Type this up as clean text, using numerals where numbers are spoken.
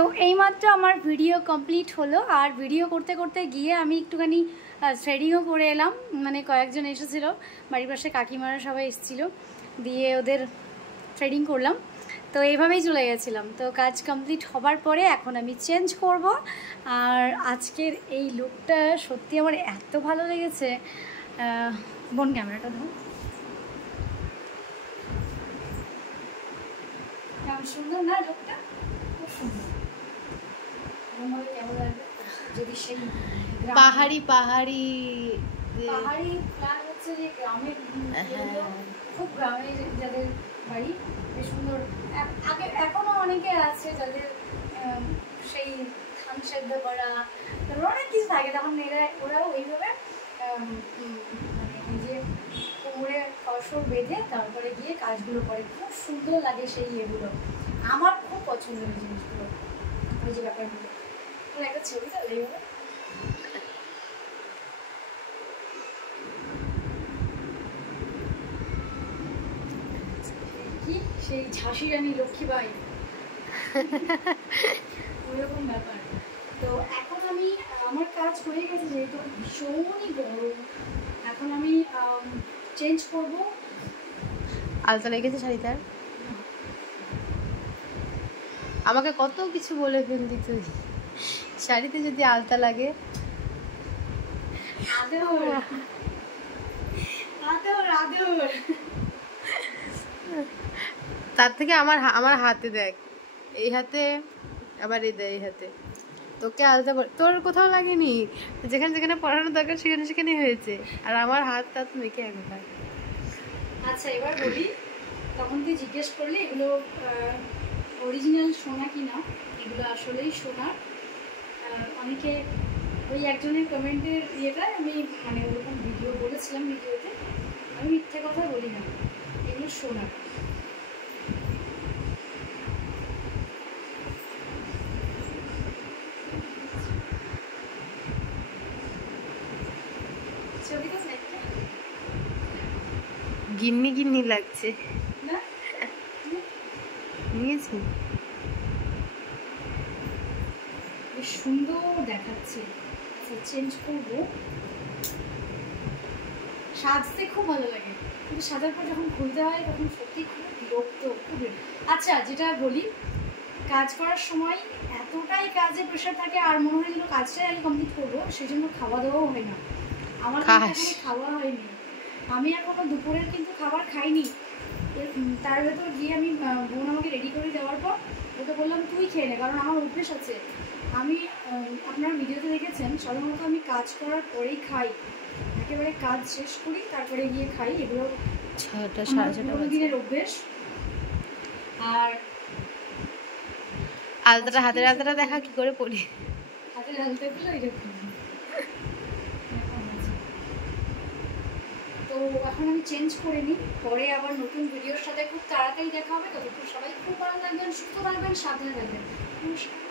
তো এইমাত্র আমার ভিডিও কমপ্লিট হলো, আর ভিডিও করতে করতে গিয়ে আমি একটুখানি থ্রেডিংও করে এলাম। মানে কয়েকজন এসেছিল, বাড়ির পাশে কাকিমারা সবাই এসেছিলো, দিয়ে ওদের থ্রেডিং করলাম। তো এইভাবেই চলে গেছিলাম। তো কাজ কমপ্লিট হবার পরে এখন আমি চেঞ্জ করব। আর আজকের এই লুকটা সত্যি আমার এত ভালো লেগেছে। বোন ক্যামেরাটা ধরো, কেমন সুন্দর না লুকটা, খুব সুন্দর। কেমন লাগবে যদি সেই পাহাড়ি পাহাড়ি পাহাড়ি প্ল্যান হচ্ছে যে গ্রামের, খুব গ্রামে যাদের বাড়ি, বেশ সুন্দর। আগে এখনো অনেকে আছে যাদের সেই ধান সেদ্ধ করা, অনেক কিছু থাকে, তখন ওরাও ওইভাবে মানে নিজে কোমরে ফসল বেঁধে তারপরে গিয়ে কাজগুলো করে। খুব সুন্দর লাগে সেই ইয়েগুলো, আমার খুব পছন্দের জিনিসগুলো, ওই যে ব্যাপারগুলো। একটা ছবি তো এইভাবে সেই ঝাঁসি রানী লক্ষ্মীবাই, ওইরকম ব্যাপার। তো এখন আমি, আমার কাজ হয়ে গেছে যেহেতু ভীষণই গরম, এখন আমি চেঞ্জ করব। আলতা লেগেছে শাড়িটার? আমাকে কত কিছু বলে ফেললি তুই, শাড়িতে যদি আলতা লাগে। তার থেকে আমার হাতে দেখ, এই হাতে আবার এই হাতে, তোকে আলতা তোর কোথাও লাগেনি, যেখানে যেখানে পড়ানোর দরকার সেখানে সেখানে হয়েছে, আর আমার হাত টাত মেখে একবার। আচ্ছা এবার বলি, তখন তুই জিজ্ঞেস করলে এগুলো অরিজিনাল সোনা কিনা, এগুলো আসলেই সোনা। অনেকে ওই একজনের কমেন্টের ইয়েটায় আমি মানে ওরকম ভিডিও বলেছিলাম, ভিডিওতে আমি মিথ্যে কথা বলি না, এগুলো সোনা। গিন্নি গিন্নি লাগছে না, নিয়েছি, বেশ সুন্দর দেখাচ্ছে। আচ্ছা চেঞ্জ করবো। সাজতে খুব ভালো লাগে, কিন্তু সাজার পর যখন খুলতে হয় তখন সত্যি খুব বিরক্ত, খুব। আচ্ছা যেটা বলি, কাজ করার সময় এতটাই কাজে প্রেশার থাকে, আর মনে হয় যেন কাজটাই আগে কমপ্লিট করবো, সেই জন্য খাওয়া দাওয়াও হয় না। আমার খাওয়া হয়নি, আমি এখনো দুপুরের কিন্তু খাবার খাইনি। তার ভেতর গিয়ে আমি, বোন আমাকে রেডি করে দেওয়ার পর ওকে বললাম তুই খেয়ে নে, কারণ আমার অভ্যেস আছে। আমি, আপনার ভিডিওতে দেখেছেন, সাধারণত আমি কাজ করার পরেই খাই, একেবারে কাজ শেষ করি তারপরে গিয়ে খাই। এগুলো 6টা 6:30 দিনের অভ্যেস। আর আলতাটা, হাতের আলতাটা দেখা কি করে পরি, হাতের আলতাগুলো এরকম। তো এখন আমি চেঞ্জ করে নিই, পরে আবার নতুন ভিডিওর সাথে খুব তাড়াতাড়ি দেখা হবে। ততক্ষণ সবাই খুব ভালো থাকবেন, সুস্থ থাকবেন, সাবধানে থাকবেন। নমস্কার।